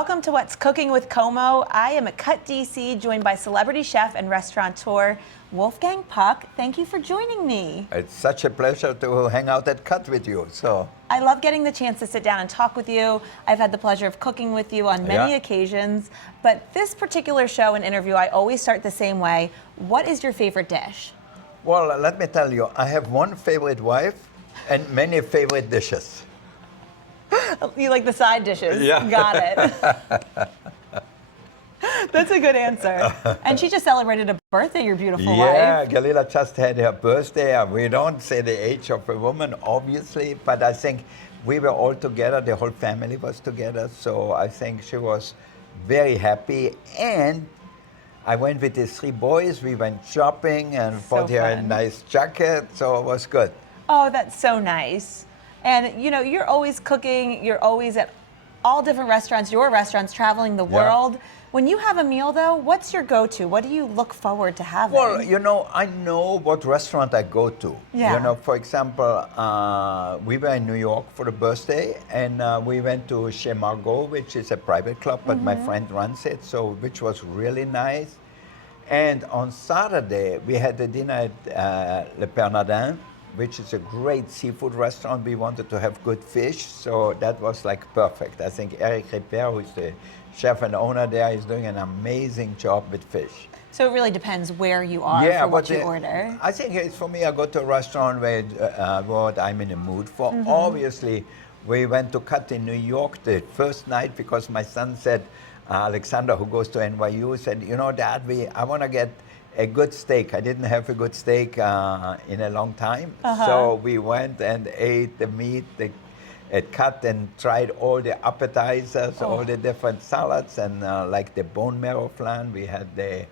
Welcome to What's Cooking with Como. I am at WHATS DC, joined by celebrity chef and restaurateur Wolfgang Puck. Thank you for joining me. It's such a pleasure to hang out at WHATS with you. I love getting the chance to sit down and talk with you. I've had the pleasure of cooking with you on many occasions, but this particular show and interview, I always start the same way. What is your favorite dish? Well, let me tell you, I have one favorite wife and many favorite dishes. You like the side dishes? Yeah. Got it. That's a good answer. And she just celebrated a birthday, your beautiful wife. Yeah, Galila just had her birthday. We don't say the age of a woman, obviously, but I think we were all together. The whole family was together. So I think she was very happy. And I went with the 3 boys. We went shopping and bought her a nice jacket. So it was good. Oh, that's so nice. And you know, you're always cooking, you're always at all different restaurants, your restaurants, traveling the world. When you have a meal though, what's your go-to? What do you look forward to having? Well, you know, I know what restaurant I go to. Yeah. You know, for example, we were in New York for the birthday, and we went to Chez Margot, which is a private club, but my friend runs it, so which was really nice. And on Saturday, we had a dinner at Le Bernardin, which is a great seafood restaurant. We wanted to have good fish, so that was like perfect. I think Eric Ripper, who is the chef and owner there, is doing an amazing job with fish. So it really depends where you are for what you order. I think it's for me, I go to a restaurant where what I'm in the mood for. Obviously, we went to WHATS in New York the first night because my son said, Alexander, who goes to NYU, said, you know, Dad, I want to get a good steak. I didn't have a good steak in a long time. So we went and ate the meat at WHATS and tried all the appetizers, all the different salads, and like the bone marrow flan. We had the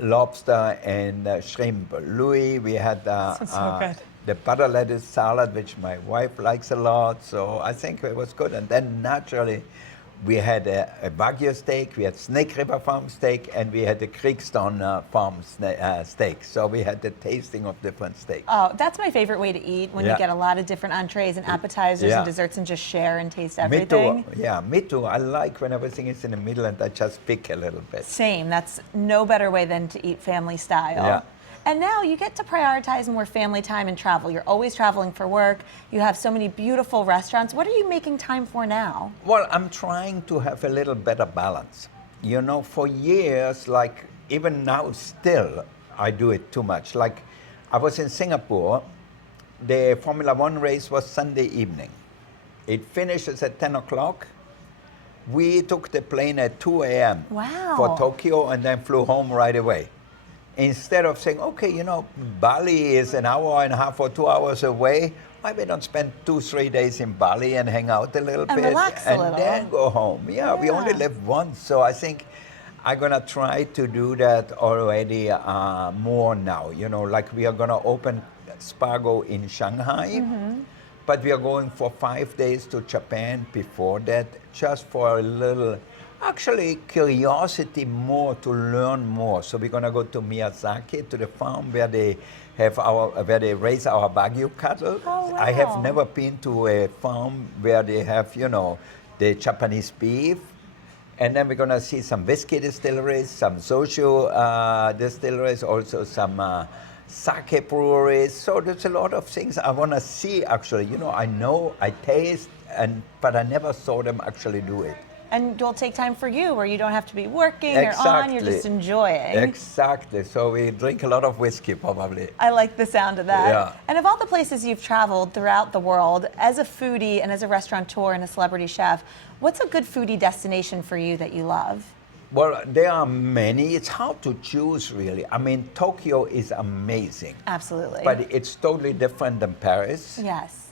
lobster and shrimp Louis. We had the butter lettuce salad, which my wife likes a lot. So I think it was good. And then naturally, we had a Wagyu steak, we had Snake River Farm steak, and we had the Creekstone Farm steak. So we had the tasting of different steaks. Oh, that's my favorite way to eat, when you get a lot of different entrees and appetizers and desserts and just share and taste everything. Me too. Yeah, me too. I like when everything is in the middle and I just pick a little bit. Same. That's no better way than to eat family style. Yeah. And now you get to prioritize more family time and travel. You're always traveling for work. You have so many beautiful restaurants. What are you making time for now? Well, I'm trying to have a little better balance. You know, for years, like even now still, I do it too much. Like I was in Singapore, the Formula One race was Sunday evening. It finishes at 10 o'clock. We took the plane at 2 a.m. for Tokyo and then flew home right away. Instead of saying, okay, you know, Bali is an hour and a half or 2 hours away, why we don't spend 2-3 days in Bali and hang out a little bit relax a little. And then go home. Yeah, we only live once, so I think I'm gonna try to do that already more now. You know, like we are gonna open Spago in Shanghai, but we are going for 5 days to Japan before that, just for a little, actually curiosity more, to learn more. So we're gonna go to Miyazaki, to the farm where they have where they raise our Wagyu cattle. Oh, wow. I have never been to a farm where they have, you know, the Japanese beef. And then we're gonna see some whiskey distilleries, some soju distilleries, also some sake breweries. So there's a lot of things I wanna see actually. You know, I taste, but I never saw them actually do it. And you'll take time for you, where you don't have to be working or on, you're just enjoying. Exactly. So we drink a lot of whiskey, probably. I like the sound of that. Yeah. And of all the places you've traveled throughout the world, as a foodie and as a restaurateur and a celebrity chef, what's a good foodie destination for you that you love? Well, there are many. It's hard to choose, really. I mean, Tokyo is amazing. Absolutely. But it's totally different than Paris. Yes.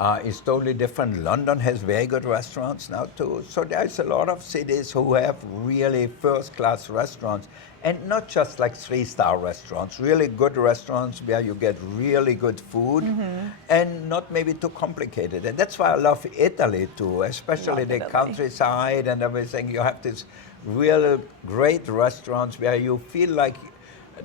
It's totally different. London has very good restaurants now too. So there's a lot of cities who have really first-class restaurants, and not just like 3-star restaurants, really good restaurants where you get really good food and not maybe too complicated. And that's why I love Italy too, especially the countryside and everything. You have these real great restaurants where you feel like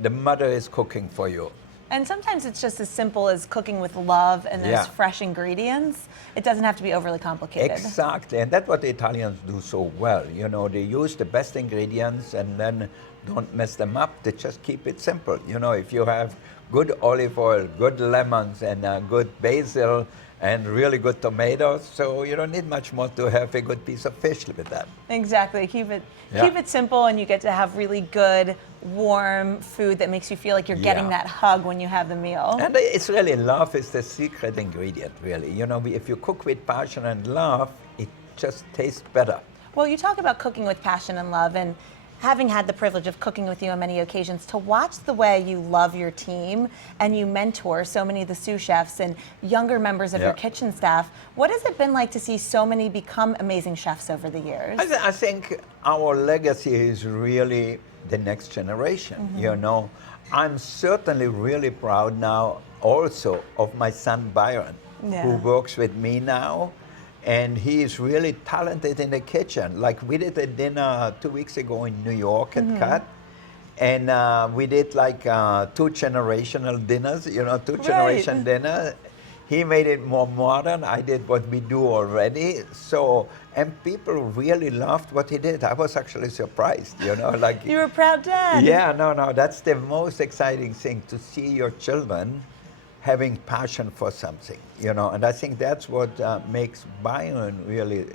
the mother is cooking for you. And sometimes it's just as simple as cooking with love and those Yeah. fresh ingredients. It doesn't have to be overly complicated. Exactly, and that's what the Italians do so well. You know, they use the best ingredients and then don't mess them up. They just keep it simple. You know, if you have good olive oil, good lemons, and good basil, and really good tomatoes, so you don't need much more to have a good piece of fish with that. Exactly. Keep Yeah. it simple, and you get to have really good, warm food that makes you feel like you're getting Yeah. that hug when you have the meal. And it's really love is the secret ingredient, really. You know, if you cook with passion and love, it just tastes better. Well, you talk about cooking with passion and love, and having had the privilege of cooking with you on many occasions, to watch the way you love your team and you mentor so many of the sous chefs and younger members of your Yeah. kitchen staff, what has it been like to see so many become amazing chefs over the years? I think our legacy is really the next generation. You know, I'm certainly really proud now also of my son Byron, who Yeah. works with me now. And he is really talented in the kitchen. Like we did a dinner 2 weeks ago in New York at Cut. And we did like 2 generational dinners, you know, 2 generation Right. dinner. He made it more modern. I did what we do already. So, and people really loved what he did. I was actually surprised, you know, like. You were a proud dad. Yeah, no, that's the most exciting thing, to see your children having passion for something, you know, and I think that's what makes Byron really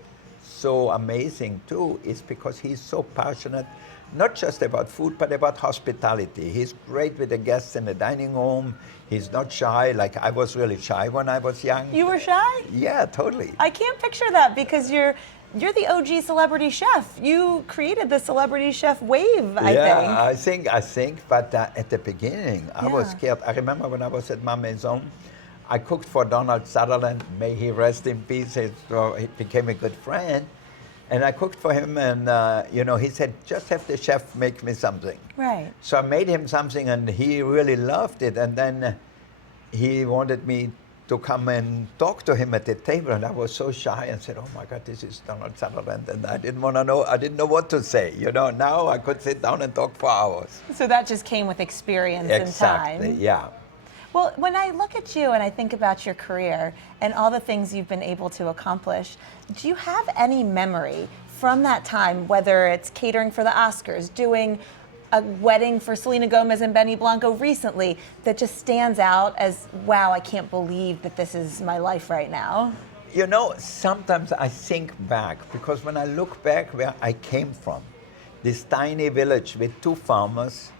so amazing too, is because he's so passionate, not just about food, but about hospitality. He's great with the guests in the dining room. He's not shy, like I was really shy when I was young. You were shy? Yeah, totally. I can't picture that because you're the OG celebrity chef. You created the celebrity chef wave, I think. I think, but at the beginning, I was Yeah. scared. I remember when I was at Ma Maison, I cooked for Donald Sutherland, may he rest in peace, so he became a good friend. And I cooked for him, and you know, he said, just have the chef make me something. Right. So I made him something, and he really loved it. And then he wanted me to come and talk to him at the table, and I was so shy and said, "Oh my God, this is Donald Sutherland," and I didn't know what to say. You know, now I could sit down and talk for hours. So that just came with experience Exactly. and time. Yeah. Well, when I look at you and I think about your career and all the things you've been able to accomplish, do you have any memory from that time, whether it's catering for the Oscars, doing a wedding for Selena Gomez and Benny Blanco recently, that just stands out as, wow, I can't believe that this is my life right now? You know, sometimes I think back, because when I look back where I came from, this tiny village with 2 farmers,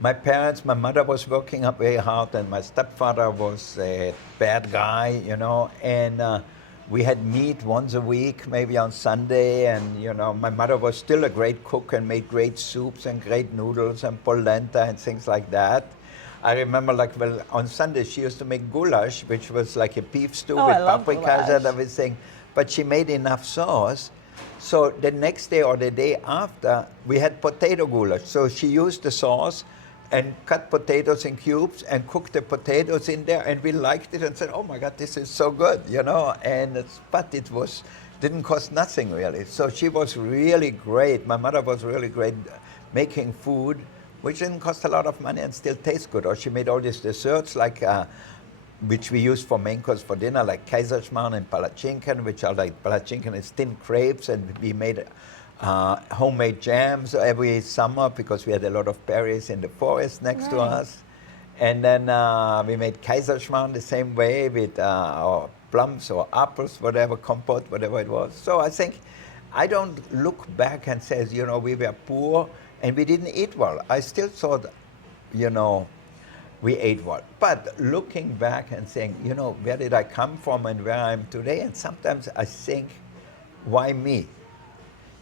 my parents, my mother was working up very hard, and my stepfather was a bad guy, you know, and we had meat once a week, maybe on Sunday, and you know, my mother was still a great cook and made great soups and great noodles and polenta and things like that. I remember, like, well, on Sunday she used to make goulash, which was like a beef stew Oh, with I love paprikas and goulash. everything, but she made enough sauce. So the next day or the day after, we had potato goulash. So she used the sauce and cut potatoes in cubes and cooked the potatoes in there, and we liked it and said, "Oh my God, this is so good," you know. And but it didn't cost nothing really. So she was really great. My mother was really great making food, which didn't cost a lot of money and still tastes good. Or she made all these desserts like. Which we use for main course for dinner, like Kaiserschmarrn and Palatschinken, which are like, Palatschinken is thin crepes, and we made homemade jams every summer because we had a lot of berries in the forest next to Right. us. And then we made Kaiserschmarrn the same way with our plums or apples, whatever, compote, whatever it was. So I think I don't look back and say, you know, we were poor and we didn't eat well. I still thought, you know, we ate well. But looking back and saying, you know, where did I come from and where I am today? And sometimes I think, why me?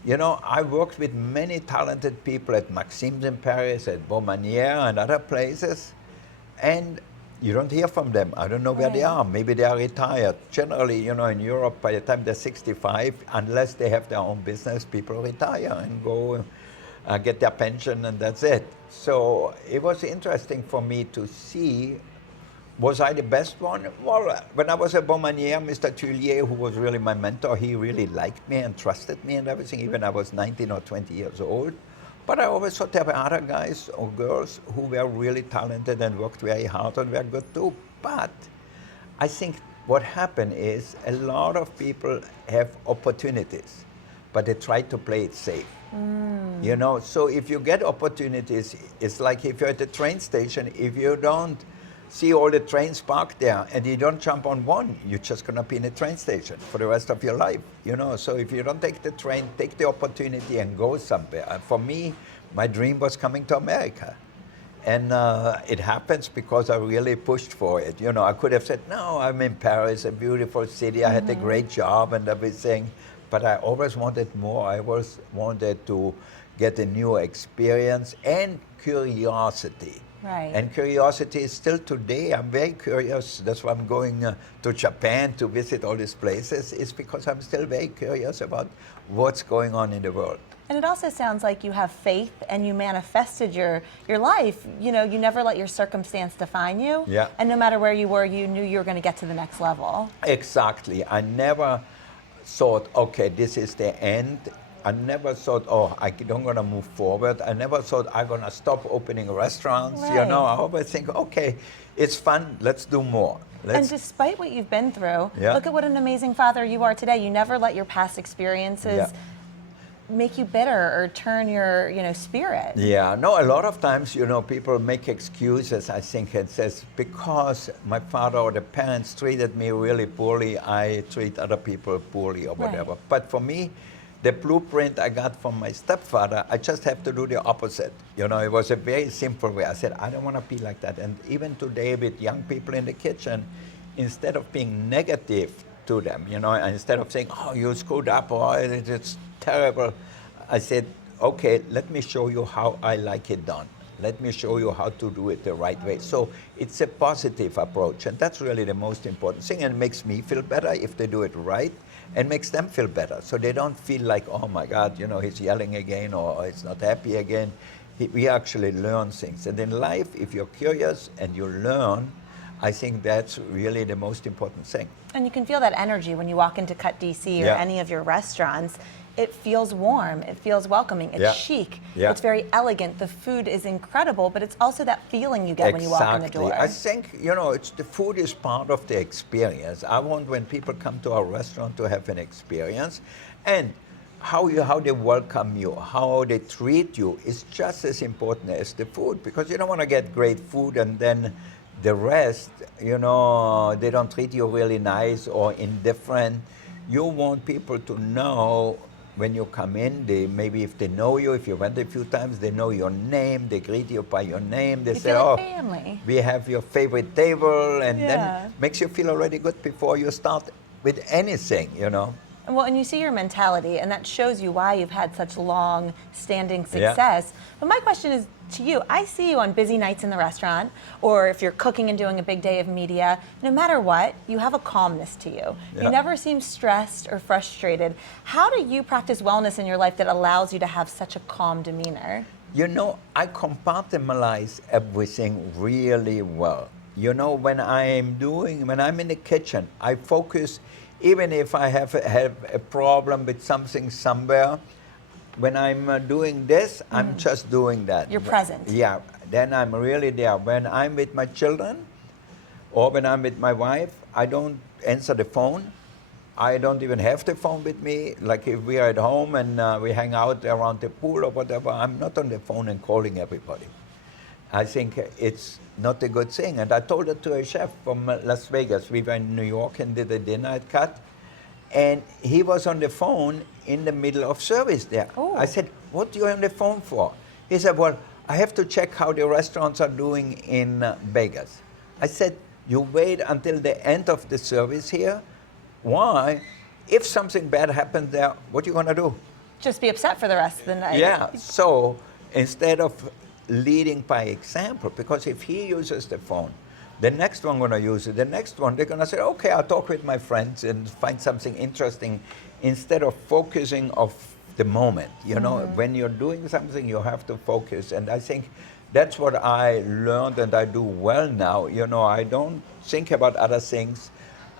You know, I worked with many talented people at Maxim's in Paris, at Beaumanière and other places, and you don't hear from them. I don't know where they Right. are. Maybe they are retired. Generally, you know, in Europe, by the time they're 65, unless they have their own business, people retire and go get their pension, and that's it. So it was interesting for me to see, was I the best one? Well, when I was at Beaumanière, Mr. Tullier, who was really my mentor, he really liked me and trusted me and everything, even I was 19 or 20 years old. But I always thought there were other guys or girls who were really talented and worked very hard and were good too. But I think what happened is a lot of people have opportunities, but they try to play it safe. You know, so if you get opportunities, it's like if you're at the train station, if you don't see all the trains parked there and you don't jump on one, you're just gonna be in a train station for the rest of your life, you know. So if you don't take the train, take the opportunity and go somewhere. And for me, my dream was coming to America. And it happens because I really pushed for it. You know, I could have said, no, I'm in Paris, a beautiful city, I had a great job and everything. But I always wanted more. I always wanted to get a new experience and curiosity. Right. And curiosity is still today. I'm very curious. That's why I'm going to Japan to visit all these places. It's because I'm still very curious about what's going on in the world. And it also sounds like you have faith and you manifested your life. You know, you never let your circumstance define you. Yeah. And no matter where you were, you knew you were going to get to the next level. Exactly. I never thought, okay, this is the end. I never thought, oh, I'm going to move forward. I never thought I'm going to stop opening restaurants. You Right. know, I always think, okay, it's fun, let's do more. And despite what you've been through, Yeah. look at what an amazing father you are today. You never let your past experiences Yeah. make you bitter or turn your, spirit. Yeah, no, a lot of times, you know, people make excuses, I think, and says, because my father or the parents treated me really poorly, I treat other people poorly or whatever. Right. But for me, the blueprint I got from my stepfather, I just have to do the opposite. You know, it was a very simple way. I said, I don't want to be like that. And even today with young people in the kitchen, instead of being negative to them, you know, and instead of saying, oh, you screwed up, or it's terrible, I said, okay, let me show you how I like it done. Let me show you how to do it the right way. So it's a positive approach, and that's really the most important thing, and it makes me feel better if they do it right, and makes them feel better. So they don't feel like, oh my God, you know, he's yelling again, or he's not happy again. We actually learn things. And in life, if you're curious and you learn, I think that's really the most important thing. And you can feel that energy when you walk into Cut DC or Yeah. any of your restaurants. It feels warm, it feels welcoming, it's Yeah. chic, Yeah. it's very elegant, the food is incredible, but it's also that feeling you get when you walk in the door. I think, you know, the food is part of the experience. I want when people come to our restaurant to have an experience, and how they welcome you, how they treat you is just as important as the food, because you don't want to get great food and then the rest, you know, they don't treat you really nice or indifferent. You want people to know when you come in, maybe if they know you, if you went a few times, they know your name, they greet you by your name, they You say, feel oh, like family. we have your favorite table, and Yeah. then makes you feel already good before you start with anything, you know. Well, and you see your mentality, and that shows you why you've had such long-standing Yeah. success. But my question is to you. I see you on busy nights in the restaurant, or if you're cooking and doing a big day of media. No matter what, you have a calmness to you. Yeah. You never seem stressed or frustrated. How do you practice wellness in your life that allows you to have such a calm demeanor? You know, I compartmentalize everything really well. You know, when I'm in the kitchen, I focus. Even if I have a problem with something somewhere, when I'm doing this, I'm just doing that. You're present. Yeah, then I'm really there. When I'm with my children or when I'm with my wife, I don't answer the phone. I don't even have the phone with me. Like if we are at home and we hang out around the pool or whatever, I'm not on the phone and calling everybody. I think it's not a good thing. And I told it to a chef from Las Vegas. We were in New York and did a dinner at Cut. And he was on the phone in the middle of service there. Oh. I said, what are you on the phone for? He said, well, I have to check how the restaurants are doing in Vegas. I said, you wait until the end of the service here? Why? If something bad happens there, what are you going to do? Just be upset for the rest of the night. Yeah, so instead of leading by example, because if he uses the phone, the next one going to use it, the next one, they're going to say, okay, I'll talk with my friends and find something interesting, instead of focusing of the moment. You know, when you're doing something, you have to focus. And I think that's what I learned and I do well now. You know, I don't think about other things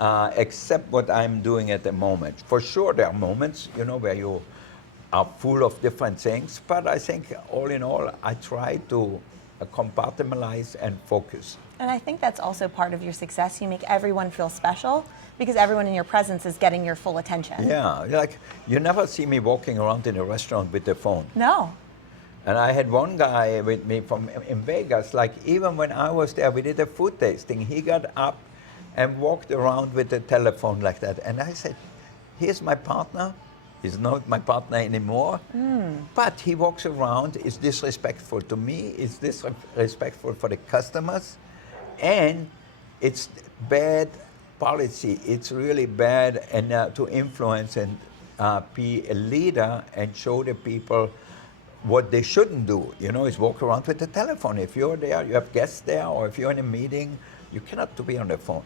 except what I'm doing at the moment. For sure, there are moments, you know, where you are full of different things. But I think all in all, I try to compartmentalize and focus. And I think that's also part of your success. You make everyone feel special because everyone in your presence is getting your full attention. Yeah, like you never see me walking around in a restaurant with a phone. No. And I had one guy with me from in Vegas, like even when I was there, we did a food tasting. He got up and walked around with the telephone like that. And I said, here's my partner. He's not my partner anymore. But he walks around, is disrespectful to me, is disrespectful for the customers. And it's bad policy. It's really bad and to influence and be a leader and show the people what they shouldn't do, is walk around with the telephone. If you're there, you have guests there, or if you're in a meeting, you cannot to be on the phone.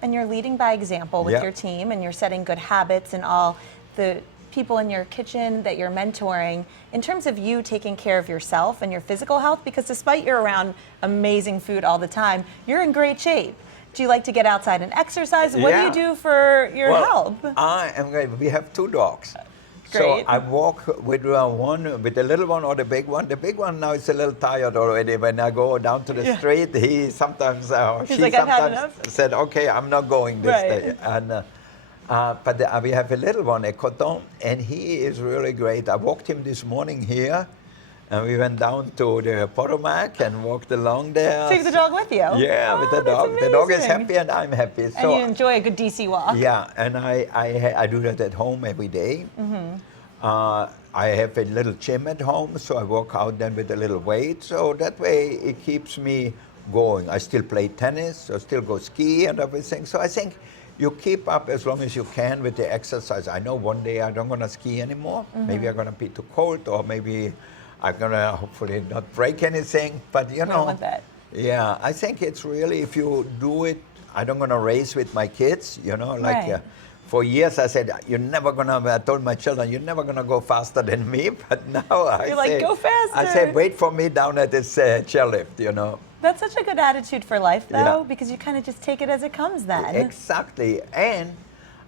And you're leading by example with your team, and you're setting good habits and all the people in your kitchen that you're mentoring in terms of you taking care of yourself and your physical health, because despite you're around amazing food all the time, you're in great shape. Do you like to get outside and exercise? What do you do for your health? I am great. We have 2 dogs. Great. So I walk with one, with the little one or the big one. The big one now is a little tired already. When I go down to the street, he sometimes, He's she like, I've had sometimes enough. said, okay, I'm not going this day. And, but we have a little one, a Coton, and he is really great. I walked him this morning here, and we went down to the Potomac and walked along there. Take the dog with you? Yeah, with the dog. The dog is happy and I'm happy. And you enjoy a good DC walk. Yeah, and I do that at home every day. I have a little gym at home, so I walk out then with a little weight. So that way it keeps me going. I still play tennis, I still go ski and everything. So I think you keep up as long as you can with the exercise. I know one day I don't gonna ski anymore. Maybe I'm gonna be too cold, or maybe I'm gonna hopefully not break anything. But you know, with that. yeah, I think it's really, if you do it, I don't gonna race with my kids. Like for years I said, I told my children, you're never gonna go faster than me. But now You're like, go faster. I say, wait for me down at this chairlift. That's such a good attitude for life, though, because you kind of just take it as it comes then. Exactly. And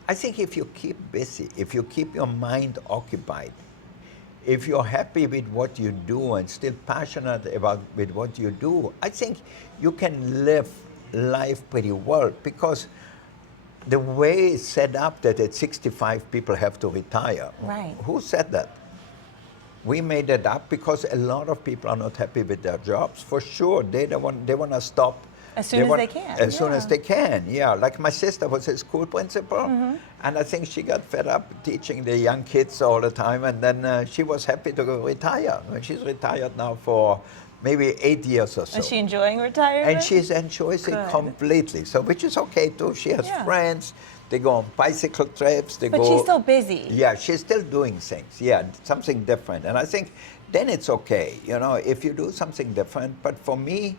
I think if you keep busy, if you keep your mind occupied, if you're happy with what you do and still passionate with what you do, I think you can live life pretty well, because the way it's set up that at 65 people have to retire. Right. Who said that? We made it up because a lot of people are not happy with their jobs. For sure, they want to stop as soon as they can. As soon as they can, yeah. Like my sister was a school principal, and I think she got fed up teaching the young kids all the time, and then she was happy to go retire. She's retired now for maybe 8 years or so. Is she enjoying retirement? And she enjoys it completely, so which is okay too. She has friends. They go on bicycle trips. But she's still busy. Yeah, she's still doing things. Yeah, something different. And I think then it's okay, if you do something different. But for me,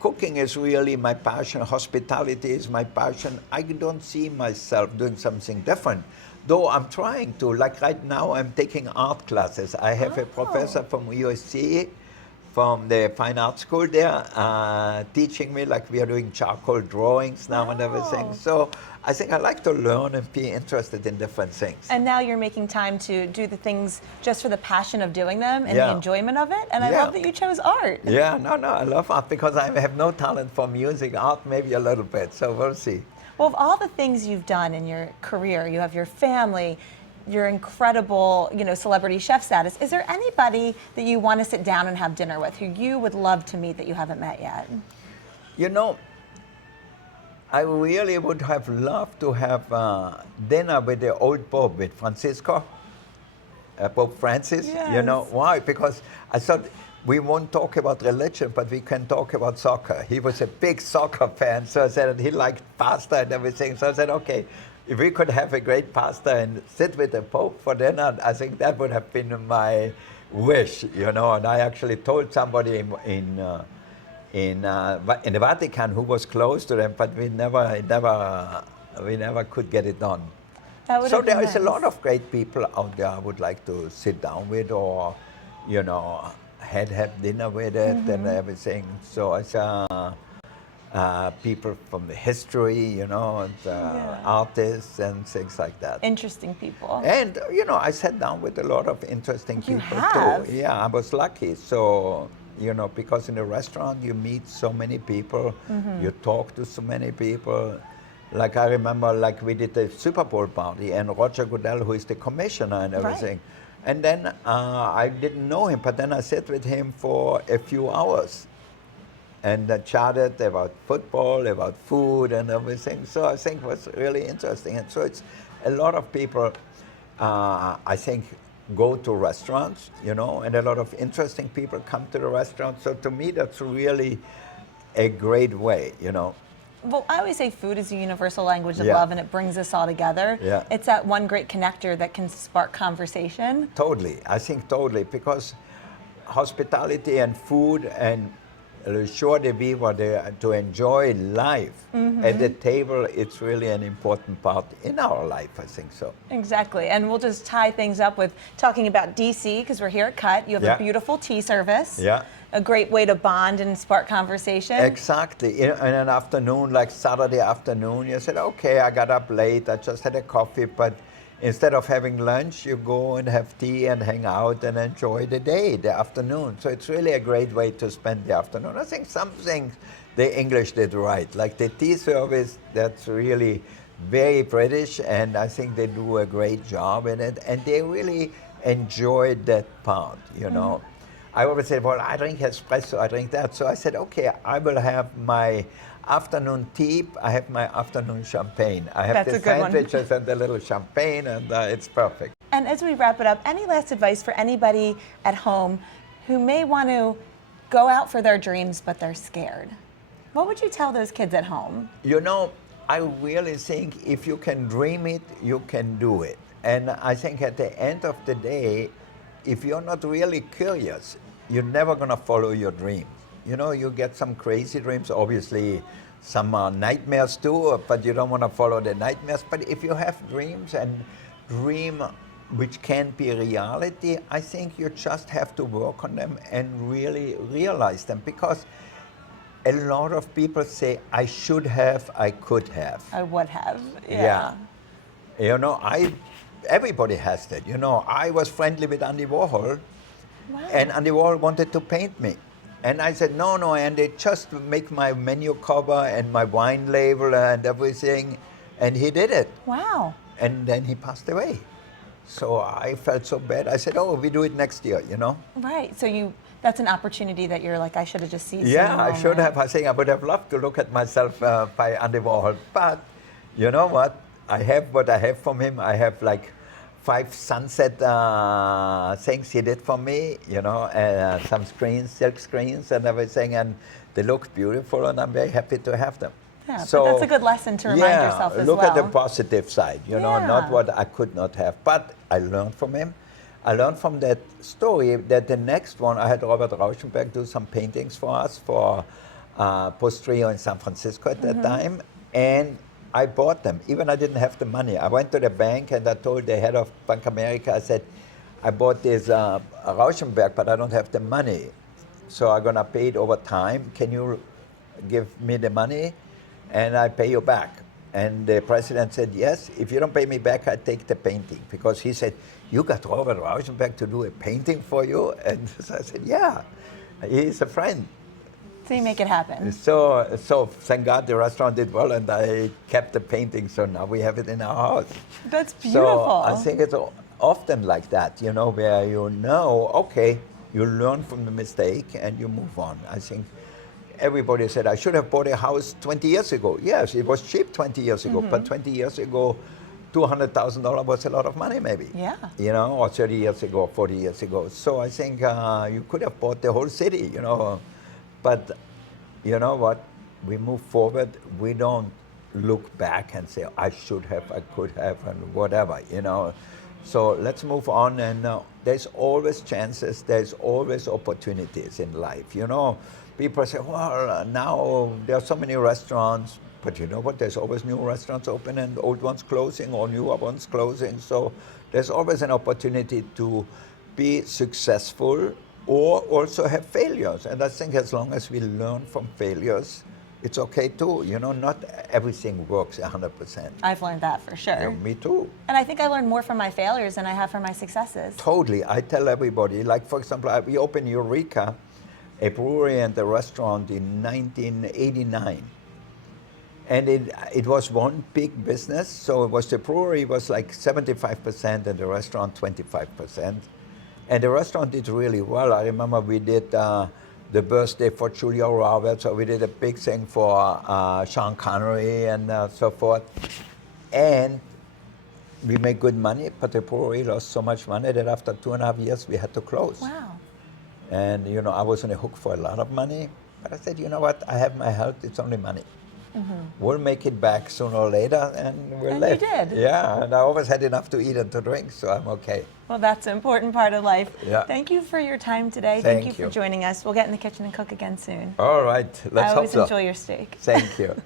cooking is really my passion. Hospitality is my passion. I don't see myself doing something different, though I'm trying to. Like right now, I'm taking art classes. I have a professor from USC, from the Fine Art School there, teaching me, like we are doing charcoal drawings now and everything. So I think I like to learn and be interested in different things. And now you're making time to do the things just for the passion of doing them and the enjoyment of it. And I love that you chose art. Yeah, no, I love art because I have no talent for music. Art, maybe a little bit, so we'll see. Well, of all the things you've done in your career, you have your family, your incredible, celebrity chef status. Is there anybody that you want to sit down and have dinner with who you would love to meet that you haven't met yet? I really would have loved to have dinner with the old Pope, with Francisco, Pope Francis. Yes. Why? Because I thought we won't talk about religion, but we can talk about soccer. He was a big soccer fan, so I said he liked pasta and everything. So I said, okay, if we could have a great pasta and sit with the Pope for dinner, I think that would have been my wish, And I actually told somebody in the Vatican who was close to them, but we never could get it done. So there is a lot of great people out there I would like to sit down with, or have dinner with it and everything. So it's people from the history, and artists and things like that. Interesting people. And, I sat down with a lot of interesting You people have? too. Yeah, I was lucky. So, because in a restaurant you meet so many people, you talk to so many people. Like I remember, we did the Super Bowl party, and Roger Goodell, who is the commissioner and everything. Right. And then I didn't know him, but then I sat with him for a few hours and chatted about football, about food and everything. So I think it was really interesting. And so it's a lot of people, I think, go to restaurants, and a lot of interesting people come to the restaurant. So to me, that's really a great way, Well, I always say food is a universal language of Yeah. love, and it brings us all together. Yeah. It's that one great connector that can spark conversation. Totally, I think totally, because hospitality and food and le joie de vivre, to enjoy life at the table, it's really an important part in our life, I think so. Exactly, and we'll just tie things up with talking about DC, because we're here at Cut. You have Yeah. a beautiful tea service. Yeah. A great way to bond and spark conversation. Exactly. In an afternoon, like Saturday afternoon, you said, okay, I got up late, I just had a coffee, but instead of having lunch, you go and have tea and hang out and enjoy the day, the afternoon. So it's really a great way to spend the afternoon. I think some things the English did right, like the tea service, that's really very British, and I think they do a great job in it, and they really enjoyed that part, I always said, well, I drink espresso, I drink that. So I said, okay, I will have my afternoon tea, I have my afternoon champagne. I have That's the a good one. sandwiches and the little champagne, and it's perfect. And as we wrap it up, any last advice for anybody at home who may want to go out for their dreams, but they're scared? What would you tell those kids at home? I really think if you can dream it, you can do it. And I think at the end of the day, if you're not really curious, you're never going to follow your dream. You get some crazy dreams, obviously some nightmares too, but you don't want to follow the nightmares. But if you have dreams and dream which can be reality, I think you just have to work on them and really realize them, because a lot of people say, I should have, I could have. I would have. Yeah. Everybody has that. I was friendly with Andy Warhol, Wow. and Andy Warhol wanted to paint me. And I said, no, and they just make my menu cover and my wine label and everything. And he did it. Wow. And then he passed away. So I felt so bad. I said, we do it next year, Right. So that's an opportunity that you're like, I should have just seized. Yeah, I should have. I think I would have loved to look at myself by Andy Warhol. But you know what? I have what I have from him. I have 5 sunset things he did for me, some screens, silk screens and everything, and they look beautiful, and I'm very happy to have them. Yeah, so that's a good lesson to remind yourself as look well. at the positive side, not what I could not have. But I learned from him. I learned from that story that the next one, I had Robert Rauschenberg do some paintings for us for Postrio in San Francisco at that time, and I bought them, even I didn't have the money. I went to the bank and I told the head of Bank America, I said, I bought this Rauschenberg, but I don't have the money. So I'm gonna pay it over time. Can you give me the money and I pay you back? And the president said, yes, if you don't pay me back, I take the painting. Because he said, you got Robert Rauschenberg to do a painting for you? And so I said, yeah, he's a friend. So you make it happen. So thank God the restaurant did well, and I kept the painting, so now we have it in our house. That's beautiful. So I think it's often like that, where okay, you learn from the mistake and you move on. I think everybody said, I should have bought a house 20 years ago. Yes, it was cheap 20 years ago, but 20 years ago, $200,000 was a lot of money maybe. Yeah. Or 30 years ago, 40 years ago. So I think you could have bought the whole city, But you know what? We move forward. We don't look back and say, I should have, I could have, and whatever, So let's move on. And there's always chances. There's always opportunities in life. People say, well, now there are so many restaurants. But you know what? There's always new restaurants open and old ones closing or newer ones closing. So there's always an opportunity to be successful or also have failures. And I think as long as we learn from failures, it's okay too. You know, not everything works 100%. I've learned that for sure. Yeah, me too. And I think I learned more from my failures than I have from my successes. Totally. I tell everybody, like for example, we opened Eureka, a brewery and a restaurant in 1989. And it was one big business. So it was the brewery was like 75% and the restaurant 25%. And the restaurant did really well. I remember we did the birthday for Julia Roberts, so we did a big thing for Sean Connery and so forth. And we made good money, but the brewery lost so much money that after 2.5 years we had to close. Wow. And you know, I was on the hook for a lot of money, but I said, you know what, I have my health, it's only money. We'll make it back sooner or later, and we'll live. You did. Yeah, and I always had enough to eat and to drink, so I'm okay. Well, that's an important part of life. Yeah. Thank you for your time today. Thank you for you. joining us. We'll get in the kitchen and cook again soon. All right, let's I hope always so. enjoy your steak. Thank you.